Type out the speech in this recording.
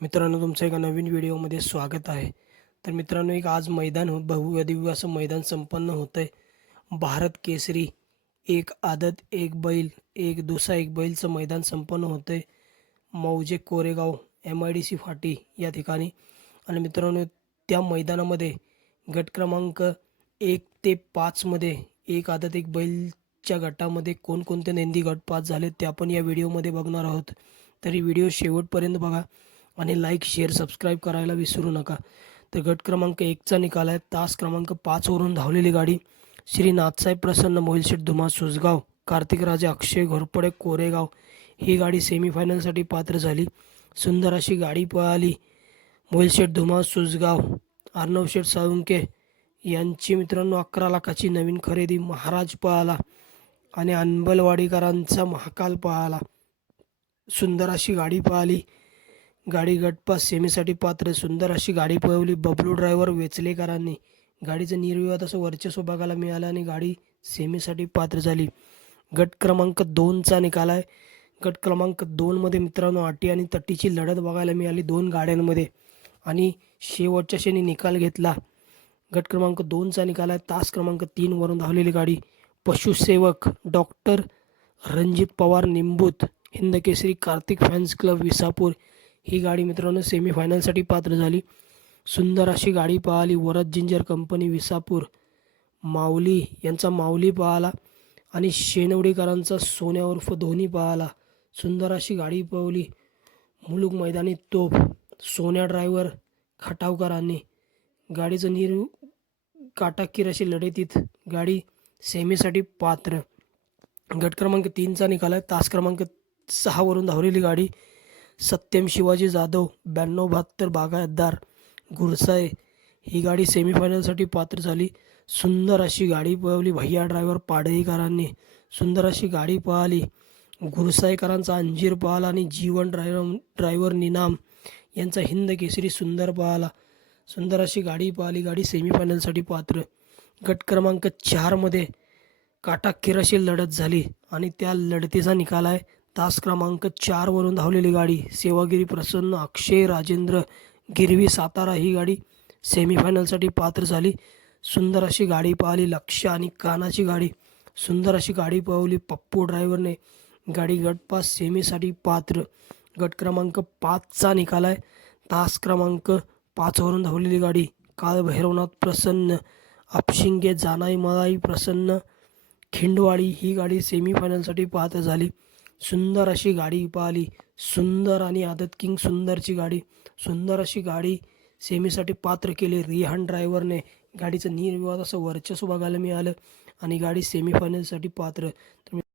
मित्रांनो, तुमचं एका नवीन व्हिडिओमध्ये स्वागत आहे. तर मित्रांनो, एक आज मैदान भव्य दिव्य असं मैदान संपन्न होतं आहे. भारत केसरी एक आदत एक बैल एक दुसा एक बैलचं मैदान संपन्न होतं आहे. मौजे कोरेगाव MIDC फाटी या ठिकाणी. आणि मित्रांनो, त्या मैदानामध्ये गट क्रमांक 1 ते 5 मध्ये एक आदत एक बैलच्या गटामध्ये कोणकोणते नंदी गट पास झाले ते आपण या व्हिडिओमध्ये बघणार आहोत. तरी व्हिडिओ शेवटपर्यंत बघा आणि लाईक शेअर सबस्क्राईब करायला विसरू नका. तर गट क्रमांक 1चा निकाल आहे. तास क्रमांक 5 वरून धावलेली गाडी श्री नाथसाहेब प्रसन्न मोहिलशेठ धुमा सुसगाव, कार्तिक राजा अक्षय घोरपडे कोरेगाव ही गाडी सेमीफायनलसाठी पात्र झाली. सुंदर अशी गाडी पळाली. मोहिलशेठ धुमा सुसगाव, अर्णवशेठ साळुंके यांची मित्रांनो 11 लाखाची नवीन खरेदी महाराज पळाला आणि अंबलवाडीकरांचा महाकाल पळाला. सुंदर अशी गाडी पळाली. गाडी गटपास सेमीसाठी पात्र. सुंदर अशी गाडी पळवली बबलू ड्रायव्हर वेचलेकरांनी. गाडीचं निर्विवाद असं वर्चस्व बघायला मिळालं आणि गाडी सेमीसाठी पात्र झाली. गट क्रमांक 2चा निकाल आहे. गट क्रमांक 2मध्ये मित्रांनो अटी आणि तटीची लढत बघायला मिळाली दोन गाड्यांमध्ये आणि शेवटच्या क्षणी निकाल घेतला. गट क्रमांक 2चा निकाल आहे. तास क्रमांक 3 वरून धावलेली गाडी पशुसेवक doctor Ranjit Pawar Nimbut Hindkesari Kartik fans club Visapur ही गाडी मित्रांनो सेमीफायनलसाठी पात्र झाली. सुंदर अशी गाडी पळाली. वरद जिंजर कंपनी विसापूर, माऊली यांचा माऊली पळाला आणि शेनवडीकरांचा सोन्या उर्फ धोनी पळाला. सुंदर अशी गाडी पळवली. मुलुक मैदानी तोफ सोन्या ड्रायव्हर खटावकरांनी. गाडीचं काटाकीर अशी लढतीत गाडी सेमीसाठी पात्र. गट क्रमांक 3चा निकाल आहे. तास क्रमांक 6 वरून धावलेली गाडी सत्यम शिवाजी जाधव 9272 बागायतदार गुरसाळे ही गाडी सेमीफायनलसाठी पात्र झाली. सुंदर अशी गाडी पळवली भैया ड्रायव्हर पाडळीकरांनी. सुंदर अशी गाडी पळाली. गुरसाळेकरांचा अंजीर पळाला आणि जीवन ड्रायव्हर निनाम यांचा हिंद केसरी सुंदर पळाला. सुंदर अशी गाडी पळाली. गाडी सेमीफायनलसाठी पात्र. गट क्रमांक 4मध्ये काटाकीर अशी लढत झाली आणि त्या लढतीचा निकाल आहे. तास क्रमांक 4 वरून धावलेली गाडी सेवागिरी प्रसन्न अक्षय राजेंद्र गिरवी सातारा ही गाडी सेमीफायनलसाठी पात्र झाली. सुंदर अशी गाडी पळाली. लक्ष आणि कानाची गाडी सुंदर अशी गाडी पळवली पप्पू ड्रायव्हरने. गाडी गटपास सेमीसाठी पात्र. गट क्रमांक 5चा निकाल आहे. तास क्रमांक 5 वरून धावलेली गाडी काळ भैरवनाथ प्रसन्न अपशिंगे जानाई मलाई प्रसन्न खिंडवाडी ही गाडी सेमीफायनलसाठी पात्र झाली. सुंदर अशी गाडी पळाली. सुंदर आणि आदत किंग सुंदरची गाडी सुंदर अशी गाडी सेमीसाठी पात्र केली रिहान ड्रायव्हरने. गाडीचं निर्विवाद असं वर्चस्व बघायला मिळालं आणि गाडी सेमीफायनलसाठी पात्र.